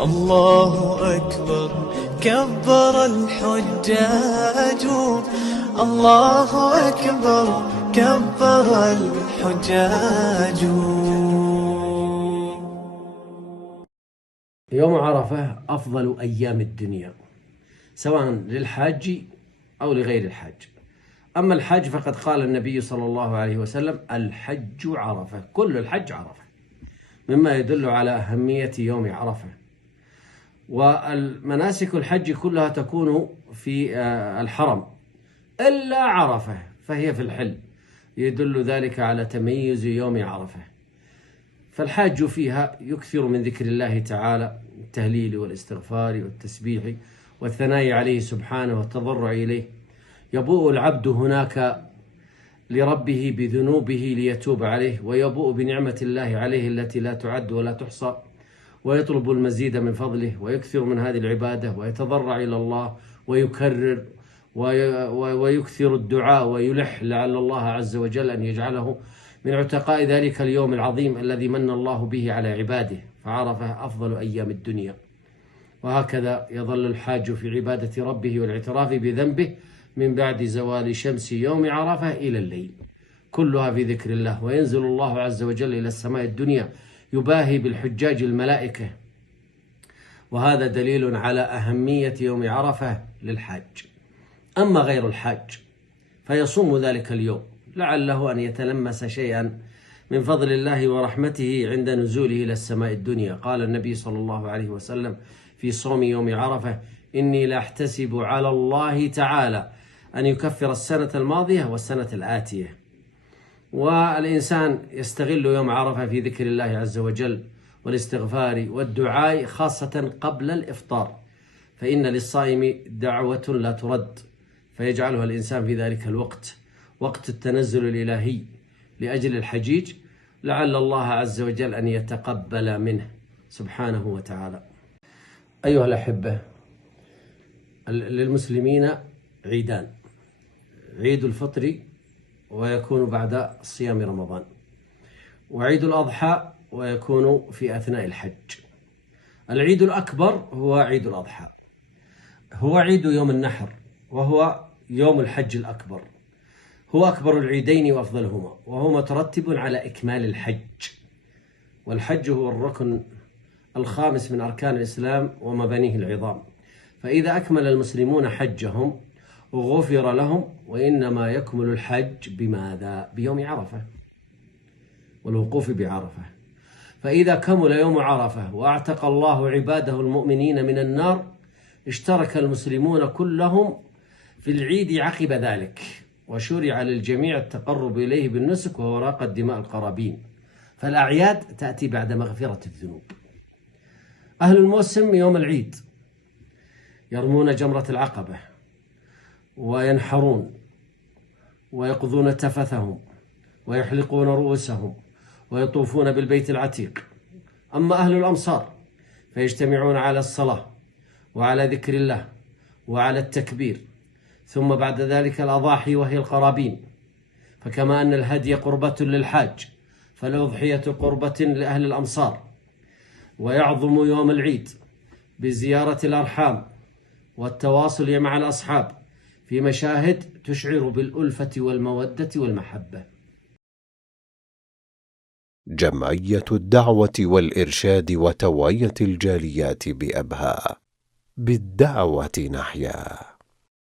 الله أكبر كبر الحجاج. الله أكبر كبر الحجاج. يوم عرفة أفضل أيام الدنيا سواء للحاج أو لغير الحاج. أما الحج فقد قال النبي صلى الله عليه وسلم: الحج عرفة، كل الحج عرفة، مما يدل على أهمية يوم عرفة. والمناسك الحج كلها تكون في الحرم إلا عرفة فهي في الحل، يدل ذلك على تميز يوم عرفة. فالحاج فيها يكثر من ذكر الله تعالى، التهليل والاستغفار والتسبيح والثناء عليه سبحانه والتضرع إليه. يبوء العبد هناك لربه بذنوبه ليتوب عليه، ويبوء بنعمة الله عليه التي لا تعد ولا تحصى، ويطلب المزيد من فضله، ويكثر من هذه العبادة، ويتضرع إلى الله ويكرر ويكثر الدعاء ويلح لعل الله عز وجل أن يجعله من عتقاء ذلك اليوم العظيم الذي من الله به على عباده. فعرفه أفضل أيام الدنيا. وهكذا يظل الحاج في عبادة ربه والاعتراف بذنبه من بعد زوال شمس يوم عرفة إلى الليل، كلها في ذكر الله. وينزل الله عز وجل إلى السماء الدنيا يباهي بالحجاج الملائكة، وهذا دليل على أهمية يوم عرفة للحاج. أما غير الحاج فيصوم ذلك اليوم لعله أن يتلمس شيئا من فضل الله ورحمته عند نزوله إلى السماء الدنيا. قال النبي صلى الله عليه وسلم في صوم يوم عرفة: إني لاحتسب على الله تعالى أن يكفر السنة الماضية والسنة الآتية. والإنسان يستغل يوم عرفة في ذكر الله عز وجل والاستغفار والدعاء، خاصة قبل الإفطار، فإن للصائم دعوة لا ترد، فيجعلها الإنسان في ذلك الوقت وقت التنزل الإلهي لأجل الحجيج، لعل الله عز وجل أن يتقبل منه سبحانه وتعالى. أيها الأحبة، للمسلمين عيدان: عيد الفطر ويكون بعد صيام رمضان، وعيد الأضحى ويكون في أثناء الحج. العيد الأكبر هو عيد الأضحى، هو عيد يوم النحر، وهو يوم الحج الأكبر، هو أكبر العيدين وأفضلهما، وهو مترتب على إكمال الحج. والحج هو الركن الخامس من أركان الإسلام ومبانيه العظام، فإذا أكمل المسلمون حجهم غفر لهم. وإنما يكمل الحج بماذا؟ بيوم عرفة والوقوف بعرفة. فإذا كمل يوم عرفة وأعتق الله عباده المؤمنين من النار، اشترك المسلمون كلهم في العيد عقب ذلك، وشرع للجميع التقرب إليه بالنسك ووراقة دماء القرابين. فالأعياد تأتي بعد مغفرة الذنوب. أهل الموسم يوم العيد يرمون جمرة العقبة وينحرون ويقضون تفثهم ويحلقون رؤوسهم ويطوفون بالبيت العتيق. أما أهل الأمصار فيجتمعون على الصلاة وعلى ذكر الله وعلى التكبير، ثم بعد ذلك الأضاحي وهي القرابين. فكما أن الهدي قربة للحاج فالأضحية قربة لأهل الأمصار. ويعظم يوم العيد بزيارة الأرحام والتواصل مع الأصحاب في مشاهد تشعر بالألفة والمودة والمحبة. جمعية الدعوة والإرشاد وتوعية الجاليات بأبها، بالدعوة نحيا.